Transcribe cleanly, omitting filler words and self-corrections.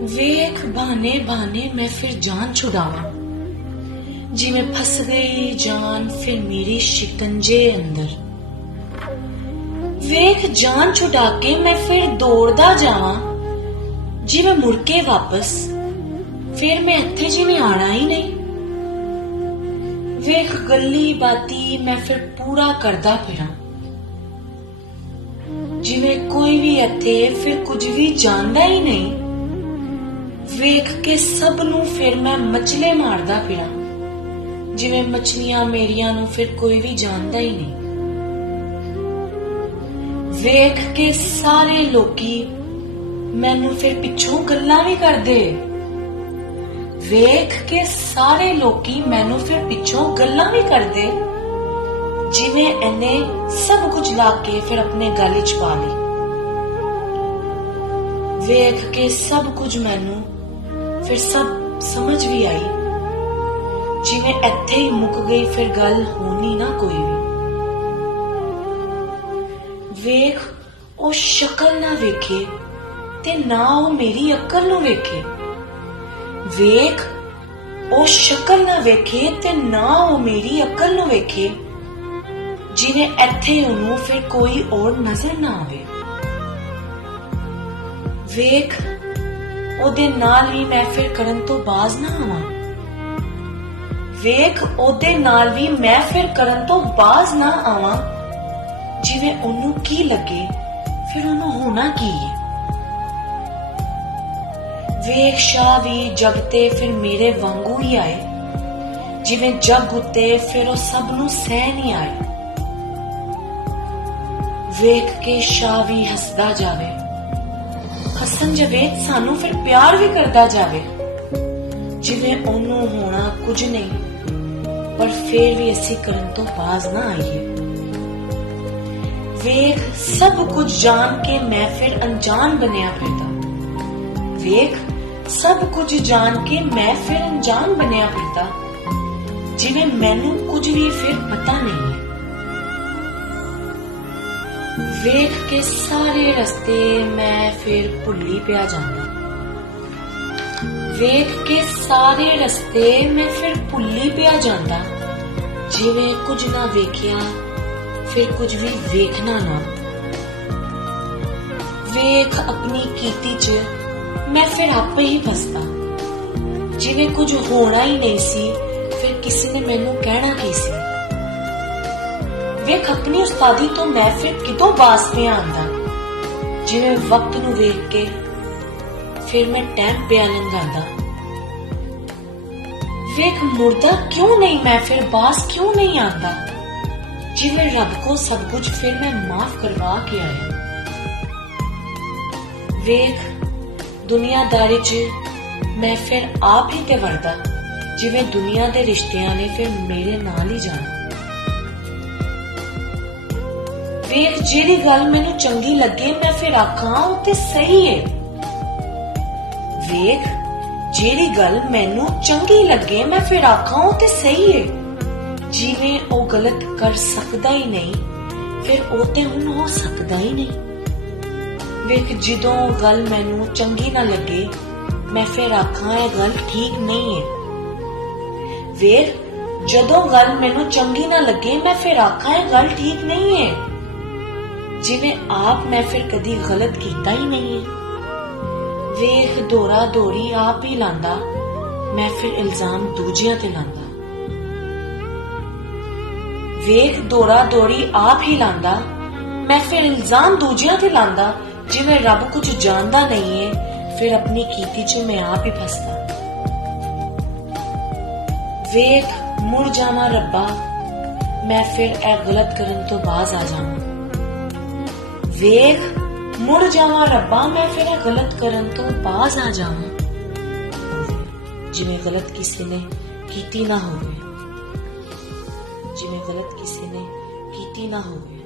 ਵੇਖ ਬਹਾਨੇ ਬਹਾਨੇ ਮੈਂ ਫਿਰ ਜਾਨ ਛੁਡਾਵਾਂ, ਜਿਵੇਂ ਫਸ ਗਈ ਜਾਨ ਫਿਰ ਮੇਰੀ ਸ਼ਿਕੰਜੇ ਅੰਦਰ। ਵੇਖ ਜਾਨ ਛੁਡਾ ਕੇ ਮੈਂ ਫਿਰ ਦੌੜਦਾ ਜਾਵਾਂ, ਜਿਵੇਂ ਮੁੜ ਕੇ ਵਾਪਸ ਫਿਰ ਮੈਂ ਇੱਥੇ ਜਿਵੇਂ ਆਣਾ ਹੀ ਨਹੀਂ। ਵੇਖ ਗੱਲੀ ਬਾਤੀ ਮੈਂ ਫਿਰ ਪੂਰਾ ਕਰਦਾ ਫਿਰਾਂ, ਜਿਵੇਂ ਕੋਈ ਵੀ ਇੱਥੇ ਫਿਰ ਕੁਝ ਵੀ ਜਾਣਦਾ ਹੀ ਨਹੀਂ। ਵੇਖ ਕੇ ਸਭ ਨੂੰ ਫਿਰ ਮੈਂ ਮਚਲੇ ਮਾਰਦਾ ਫਿਰਾਂ, ਜਿਵੇਂ ਮਛਲੀਆਂ ਮੇਰੀਆਂ ਨੂੰ ਫਿਰ ਕੋਈ ਵੀ ਜਾਣਦਾ ਹੀ ਨਹੀਂ। ਵੇਖ ਕੇ ਸਾਰੇ ਲੋਕੀ ਮੈਨੂੰ ਫਿਰ ਪਿੱਛੋਂ ਗੱਲਾਂ ਵੀ ਕਰਦੇ। ਵੇਖ ਕੇ ਸਾਰੇ ਲੋਕੀ ਮੈਨੂੰ ਫਿਰ ਪਿੱਛੋਂ ਗੱਲਾਂ ਵੀ ਕਰਦੇ, ਜਿਵੇਂ ਇਹਨੇ ਸਭ ਕੁਝ ਲਾ ਕੇ ਫਿਰ ਆਪਣੇ ਗਲ ਵਿੱਚ ਪਾ ਲਈ। ਵੇਖ ਕੇ ਸਭ ਕੁਝ ਮੈਨੂੰ ਫਿਰ ਸਭ ਸਮਝ ਵੀ ਆਈ, ਜਿਵੇਂ ਇੱਥੇ ਹੀ ਮੁੱਕ ਗਈ ਫਿਰ ਗੱਲ ਹੋਣੀ ਨਾ ਕੋਈ ਵੀ। ਵੇਖ ਉਹ ਸ਼ਕਲ ਨਾ ਵੇਖੇ ਤੇ ਨਾ ਉਹ ਮੇਰੀ ਅਕਲ ਨੂੰ ਵੇਖੇ। ਵੇਖ ਉਹ ਸ਼ਕਲ ਨਾ ਵੇਖੇ ਤੇ ਨਾ ਉਹ ਮੇਰੀ ਅਕਲ ਨੂੰ ਵੇਖੇ, ਜਿਵੇਂ ਇੱਥੇ ਉਹਨੂੰ ਫਿਰ ਕੋਈ ਹੋਰ ਨਜ਼ਰ ਨਾ ਆਵੇ। ਵੇਖ ਉਹਦੇ ਨਾਲ ਵੀ ਮੈਂ ਫਿਰ ਕਰਨ ਤੋਂ ਬਾਜ਼ ਨਾ ਆਵਾਂ। ਵੇਖ ਉਹਦੇ ਨਾਲ ਵੀ ਮੈਂ ਫਿਰ ਕਰਨ ਤੋਂ ਬਾਜ਼ ਨਾ ਆਵਾਂ, ਜਿਵੇਂ ਉਹਨੂੰ ਕੀ ਲੱਗੇ ਫਿਰ ਉਹਨੂੰ ਹੋਣਾ ਕੀ ਹੈ। ਵੇਖ ਸ਼ਾਹ ਵੀ ਜਗ ਤੇ ਫਿਰ ਮੇਰੇ ਵਾਂਗੂ ਹੀ ਆਏ, ਜਿਵੇਂ ਜਗ ਉੱਤੇ ਫਿਰ ਉਹ ਸਭ ਨੂੰ ਸਹਿ ਨਹੀਂ ਆਏ। ਵੇਖ ਕੇ ਸ਼ਾਹ ਵੀ ਹੱਸਦਾ ਜਾਵੇ, ਹੱਸਣ ਜਵੇ ਸਾਨੂੰ ਫਿਰ ਪਿਆਰ ਵੀ ਕਰਦਾ ਜਾਵੇ, ਜਿਵੇਂ ਉਹਨੂੰ ਹੋਣਾ ਕੁਝ ਨਹੀਂ ਪਰ ਫਿਰ ਵੀ ਅਸੀਂ ਕਰਨ ਤੋਂ ਬਾਜ਼ ਨਾ ਆਈਏ। ਵੇਖ ਸਭ ਕੁਝ ਜਾਣ ਕੇ ਮੈਂ ਫਿਰ ਅਣਜਾਣ ਬਣਿਆ ਫਿਰਦਾ। ਵੇਖ ਸਭ ਕੁਝ ਜਾਣ ਕੇ ਮੈਂ ਫਿਰ ਅਣਜਾਣ ਬਣਿਆ ਫਿਰਦਾ, ਜਿਵੇਂ ਮੈਨੂੰ ਕੁਝ ਵੀ ਫਿਰ ਪਤਾ ਨਹੀਂ ਹੈ। ਵੇਖ ਕੇ ਸਾਰੇ ਰਸਤੇ ਮੈਂ ਫਿਰ ਭੁੱਲੀ ਪਿਆ ਜਾਂਦਾ। ਵੇਖ ਕੇ ਸਾਰੇ ਰਸਤੇ ਮੈਂ ਫਿਰ ਭੁੱਲੀ ਪਿਆ ਜਾਂਦਾ, ਜਿਵੇਂ ਕੁਝ ਨਾ ਵੇਖਿਆ ਫਿਰ ਕੁਝ ਵੀ ਵੇਖਣਾ ਨਾ। ਵੇਖ ਆਪਣੀ ਕੀਤੀ 'ਚ ਮੈਂ ਫਿਰ ਆਪੇ ਹੀ ਫਸਦਾ, ਜਿਵੇਂ ਕੁਝ ਹੋਣਾ ਹੀ ਨਹੀਂ ਸੀ ਫਿਰ ਕਿਸੇ ਨੇ ਮੈਨੂੰ ਕਹਿਣਾ ਕੀ ਸੀ। ਵੇਖ ਆਪਣੀ ਉਸਤਾਦੀ ਤੋਂ ਮੈਂ ਫਿਰ ਕਿਤੋਂ ਬਾਜ਼ ਪਿਆ ਆਂਦਾ, ਜਿਵੇਂ ਵਕਤ ਨੂੰ ਵੇਖ ਕੇ ਫਿਰ ਮੈਂ ਟਾਈਮ ਪਿਆ ਲੰਘਾਂਦਾ। ਵੇਖ ਮੁਰਦਾ ਕਿਉਂ ਨਹੀਂ ਮੈਂ ਫਿਰ ਬਾਜ਼ ਕਿਉਂ ਨਹੀਂ ਆਂਦਾ, ਜਿਵੇਂ ਰੱਬ ਕੋ ਸਭ ਕੁਝ ਫਿਰ ਮੈਂ ਮਾਫ ਕਰਵਾ ਕੇ ਆਇਆ। ਵੇਖ ਦੁਨੀਆਦਾਰੀ 'ਚ ਮੈਂ ਫਿਰ ਆਪ ਹੀ ਤੇ ਵਰਦਾ, ਜਿਵੇਂ ਦੁਨੀਆ ਦੇ ਰਿਸ਼ਤਿਆਂ ਨੇ ਫਿਰ ਮੇਰੇ ਨਾਲ ਹੀ ਜਾਣਾ। ਵੇਖ ਜਿਹੜੀ ਗੱਲ ਮੈਨੂੰ ਚੰਗੀ ਲੱਗੇ ਮੈਂ ਫਿਰ ਆਖਾਂ ਉਹ ਤੇ ਸਹੀ ਹੈ। ਵੇਖ ਜਿਹੜੀ ਗੱਲ ਮੈਨੂੰ ਚੰਗੀ ਲੱਗੇ ਮੈਂ ਫਿਰ ਆਖਾਂ ਉਹ ਤੇ ਸਹੀ ਹੈ, ਜਿਵੇਂ ਉਹ ਗਲਤ ਕਰ ਸਕਦਾ ਹੀ ਨਹੀਂ ਫਿਰ ਉਹ ਤੇ ਹੁਣ ਹੋ ਸਕਦਾ ਹੀ ਨਹੀਂ। ਵੇਖ ਜਦੋਂ ਗੱਲ ਮੈਨੂੰ ਚੰਗੀ ਨਾ ਲੱਗੇ ਮੈਂ ਫਿਰ ਆਖਾਂ ਇਹ ਗੱਲ ਠੀਕ ਨਹੀਂ ਹੈ। ਵੇਖ ਜਦੋਂ ਗੱਲ ਮੈਨੂੰ ਚੰਗੀ ਨਾ ਲੱਗੇ ਮੈਂ ਫਿਰ ਆਖਾਂ ਇਹ ਗੱਲ ਠੀਕ ਨਹੀਂ ਹੈ, ਜਿਵੇਂ ਆਪ ਮੈਂ ਫਿਰ ਕਦੀ ਗਲਤ ਕੀਤਾ ਹੀ ਨਹੀਂ ਹੈ। ਵੇਖ ਦੌਰਾ ਦੌੜੀ ਆਪ ਹੀ ਲਾਂਦਾ ਮੈਂ ਫਿਰ ਇਲਜ਼ਾਮ ਦੂਜਿਆਂ ਤੇ ਲਾਂਦਾ। ਵੇਖ ਦੌਰਾ ਦੌੜੀ ਆਪ ਹੀ ਲਾਂਦਾ ਮੈਂ ਫਿਰ ਇਲਜ਼ਾਮ ਦੂਜਿਆਂ ਤੇ ਲਾਂਦਾ, ਜਿਵੇਂ ਰੱਬ ਕੁਝ ਜਾਣਦਾ ਨਹੀਂ ਹੈ ਫਿਰ ਆਪਣੀ ਕੀਤੀ 'ਚ ਮੈਂ ਆਪ ਹੀ ਫਸਦਾ। ਵੇਖ ਮੁੜ ਜਾਵਾਂ ਰੱਬਾ ਮੈਂ ਫਿਰ ਇਹ ਗਲਤ ਕਰਨ ਤੋਂ ਬਾਜ਼ ਆ ਜਾਵਾਂ। ਵੇਖ ਮੁੜ ਜਾਵਾਂ ਰੱਬਾ ਮੈਂ ਫਿਰ ਇਹ ਗਲਤ ਕਰਨ ਤੋਂ ਬਾਜ਼ ਆ ਜਾਵਾਂ, ਜਿਵੇਂ ਗਲਤ ਕਿਸੇ ਨੇ ਕੀਤੀ ਨਾ ਹੋਵੇ, ਜਿਵੇਂ ਗਲਤ ਕਿਸੇ ਨੇ ਕੀਤੀ ਨਾ ਹੋਵੇ।